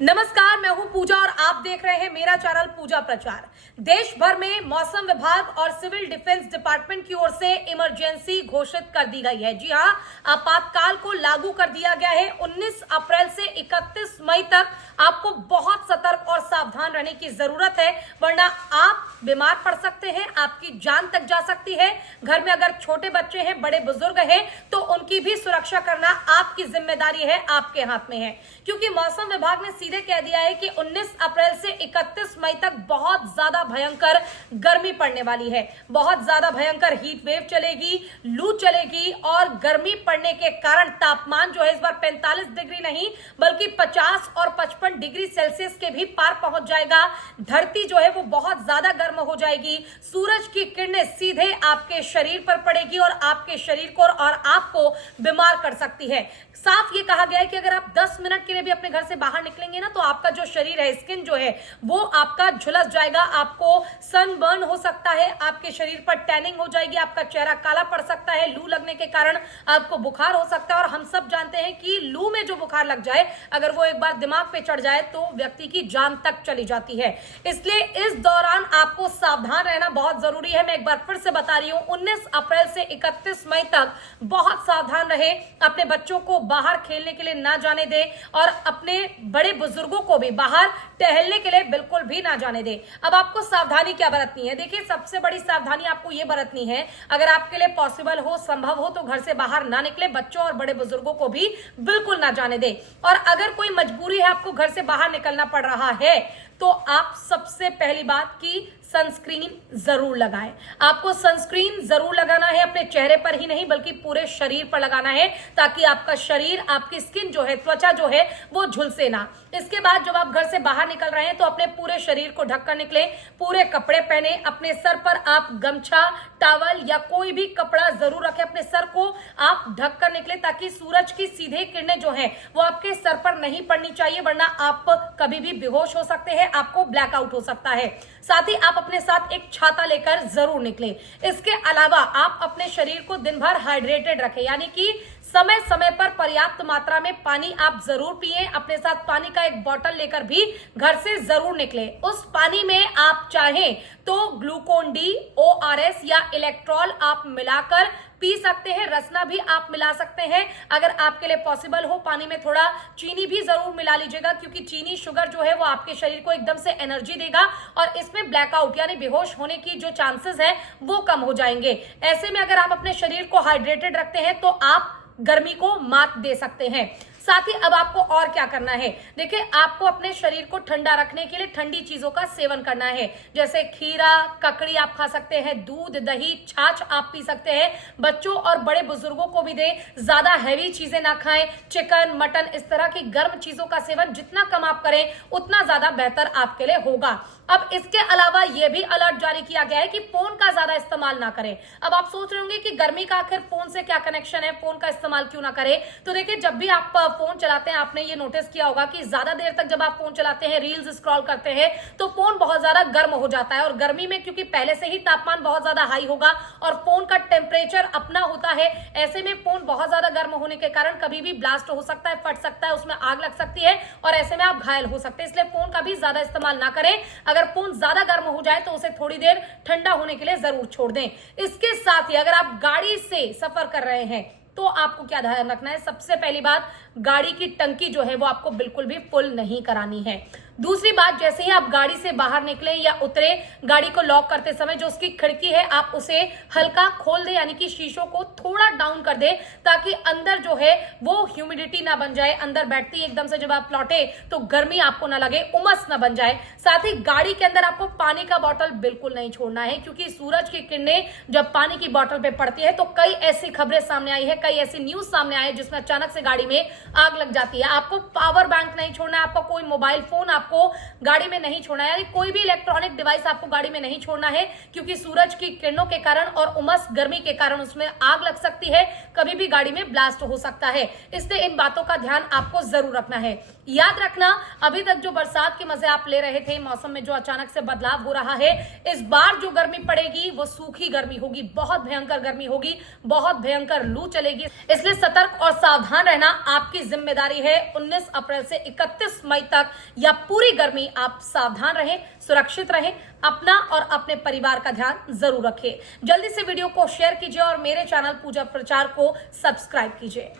नमस्कार, मैं हूं पूजा और आप देख रहे हैं मेरा चैनल पूजा प्रचार। देश भर में मौसम विभाग और सिविल डिफेंस डिपार्टमेंट की ओर से इमरजेंसी घोषित कर दी गई है। जी हां, आपातकाल को लागू कर दिया गया है। 19 अप्रैल से 31 मई तक आपको बहुत सतर्क और सावधान रहने की जरूरत है, वरना आप बीमार पड़ सकते हैं, आपकी जान तक जा सकती है। घर में अगर छोटे बच्चे हैं, बड़े बुजुर्ग हैं, तो उनकी भी सुरक्षा करना आपकी जिम्मेदारी है, आपके हाथ में है। क्योंकि मौसम विभाग ने सीधे कह दिया है कि 19 अप्रैल से 31 मई तक बहुत ज्यादा भयंकर गर्मी पड़ने वाली है। बहुत ज्यादा भयंकर हीट वेव चलेगी, लू चलेगी और गर्मी पड़ने के कारण तापमान जो है इस बार 45 डिग्री नहीं बल्कि 50 और 55 डिग्री सेल्सियस के भी पार पहुंच जाएगा। धरती जो है वो बहुत ज्यादा गर्म हो जाएगी। सूरज की किरणें सीधे आपके शरीर पर पड़ेगी और आपके शरीर को और आपको बीमार कर सकती है। साफ ये कहा गया है कि अगर आप 10 मिनट के लिए भी अपने घर से बाहर निकलेंगे ना, तो आपका जो शरीर है, स्किन जो है वो आपका झुलस जाएगा, आपको सनबर्न हो सकता है, आपके शरीर पर टैनिंग हो जाएगी, आपका चेहरा काला पड़ सकता है, लू लगने के कारण आपको बुखार हो सकता है। और हम सब जानते हैं कि लू में जो बुखार लग जाए, अगर वो एक बार दिमाग पे चढ़ जाए तो व्यक्ति की जान तक चली जाती है। इसलिए इस दौरान आपको सावधान रहना बहुत जरूरी है। मैं एक बार फिर से बता रही हूं, 19 अप्रैल से 31 मई तक बहुत सावधान रहे। अपने बच्चों को बाहर खेलने के लिए ना जाने दे और अपने बड़े बुजुर्गों को भी बाहर टहलने के लिए बिल्कुल भी ना जाने दे। अब आपको सावधानी क्या बरतनी है? देखिए, सबसे बड़ी सावधानी आपको यह बरतनी है, अगर आपके लिए पॉसिबल हो, संभव हो, तो घर से बाहर ना निकले, बच्चों और बड़े बुजुर्गों को भी बिल्कुल ना जाने दे। और अगर कोई मजबूरी है, आपको घर से बाहर निकलना पड़ रहा है, तो आप सबसे पहली बात की सनस्क्रीन जरूर लगाएं। आपको सनस्क्रीन जरूर लगाना है, अपने चेहरे पर ही नहीं बल्कि पूरे शरीर पर लगाना है, ताकि आपका शरीर, आपकी स्किन जो है, त्वचा जो है वो झुलसे ना। इसके बाद जब आप घर से बाहर निकल रहे हैं तो अपने पूरे शरीर को ढककर निकलें, पूरे कपड़े पहने, अपने सर पर आप गमछा, टॉवल या कोई भी कपड़ा जरूर रखें, अपने सर को आप ढककर निकले, ताकि सूरज की सीधे किरणें जो हैं वो आपके सर पर नहीं पड़नी चाहिए, वरना आप कभी भी बेहोश हो सकते हैं, आपको ब्लैकआउट हो सकता है। साथ ही आप अपने साथ एक छाता लेकर जरूर निकलें। इसके अलावा आप अपने शरीर को दिन भर हाइड्रेटेड रखें, यानी कि समय समय पर पर्याप्त मात्रा में पानी आप जरूर पिएं। अपने साथ पानी का एक बोतल लेकर भी घर से जरूर निकलें। उस पानी में आप चाहें तो ग्लूकोन डी, ORS या इलेक्ट्रॉल आप मिलाकर पी सकते हैं। रसना भी आप मिला सकते हैं। अगर आपके लिए पॉसिबल हो, पानी में थोड़ा चीनी भी जरूर मिला लीजिएगा, क्योंकि चीनी, शुगर जो है वो आपके शरीर को एकदम से एनर्जी देगा और इसमें ब्लैकआउट यानी बेहोश होने की जो चांसेस है वो कम हो जाएंगे। ऐसे में अगर आप अपने शरीर को हाइड्रेटेड रखते हैं तो आप गर्मी को मात दे सकते हैं। साथ ही अब आपको और क्या करना है? देखिए, आपको अपने शरीर को ठंडा रखने के लिए ठंडी चीजों का सेवन करना है, जैसे खीरा, ककड़ी आप खा सकते हैं, दूध, दही, छाछ आप पी सकते हैं। बच्चों और बड़े बुजुर्गों को भी दें। ज्यादा हैवी चीजें ना खाएं, चिकन, मटन, इस तरह की गर्म चीजों का सेवन जितना कम आप करें उतना ज्यादा बेहतर आपके लिए होगा। अब इसके अलावा यह भी अलर्ट जारी किया गया है कि फोन का ज्यादा इस्तेमाल ना करें। अब आप सोच रहे होंगे कि गर्मी का आखिर फोन से क्या कनेक्शन है, फोन का इस्तेमाल क्यों ना करें? तो देखिए, जब भी आप फोन चलाते हैं, आपने ये नोटिस किया होगा कि ज्यादा देर तक जब आप फोन चलाते हैं, रील्स स्क्रॉल करते हैं, तो फोन बहुत ज्यादा गर्म हो जाता है। और गर्मी में क्योंकि पहले से ही तापमान बहुत ज्यादा हाई होगा और फोन का टेम्परेचर अपना होता है, ऐसे में फोन बहुत ज्यादा गर्म होने के कारण कभी भी ब्लास्ट हो सकता है, फट सकता है, उसमें आग लग सकती है और ऐसे में आप घायल हो सकते हैं। इसलिए फोन का भी ज्यादा इस्तेमाल ना करें। अगर फोन ज्यादा गर्म हो जाए तो उसे थोड़ी देर ठंडा होने के लिए जरूर छोड़ दें। इसके साथ ही अगर आप गाड़ी से सफर कर रहे हैं तो आपको क्या ध्यान रखना है? सबसे पहली बात, गाड़ी की टंकी जो है वो आपको बिल्कुल भी फुल नहीं करानी है। दूसरी बात, जैसे ही आप गाड़ी से बाहर निकले या उतरे, गाड़ी को लॉक करते समय जो उसकी खिड़की है आप उसे हल्का खोल दें, यानी कि शीशों को थोड़ा डाउन कर दें, ताकि अंदर जो है वो ह्यूमिडिटी ना बन जाए। अंदर बैठती है एकदम से जब आप लौटे तो गर्मी आपको ना लगे, उमस ना बन जाए। साथ ही गाड़ी के अंदर आपको पानी का बोतल बिल्कुल नहीं छोड़ना है, क्योंकि सूरज की किरणें जब पानी की बोतल पे पड़ती है तो कई ऐसी खबरें सामने आई है, कई ऐसी न्यूज सामने आई है जिसमें अचानक से गाड़ी में आग लग जाती है। आपको पावर बैंक नहीं छोड़ना है, आपका कोई मोबाइल फोन आपको गाड़ी में नहीं छोड़ना है, यानी कोई भी इलेक्ट्रॉनिक डिवाइस आपको गाड़ी में नहीं छोड़ना है, क्योंकि सूरज की किरणों के कारण और उमस, गर्मी के कारण उसमें आग लग सकती है, कभी भी गाड़ी में ब्लास्ट हो सकता है। इसलिए इन बातों का ध्यान आपको जरूर रखना है। याद रखना, अभी तक जो बरसात के मजे आप ले रहे थे, मौसम में जो अचानक से बदलाव हो रहा है, इस बार जो गर्मी पड़ेगी वो सूखी गर्मी होगी, बहुत भयंकर गर्मी होगी, बहुत भयंकर लू चलेगी। इसलिए सतर्क और सावधान रहना आपकी जिम्मेदारी है। 19 अप्रैल से 31 मई तक या पूरी गर्मी आप सावधान रहें, सुरक्षित रहें, अपना और अपने परिवार का ध्यान जरूर रखें। जल्दी से वीडियो को शेयर कीजिए और मेरे चैनल पूजा प्रचार को सब्सक्राइब कीजिए।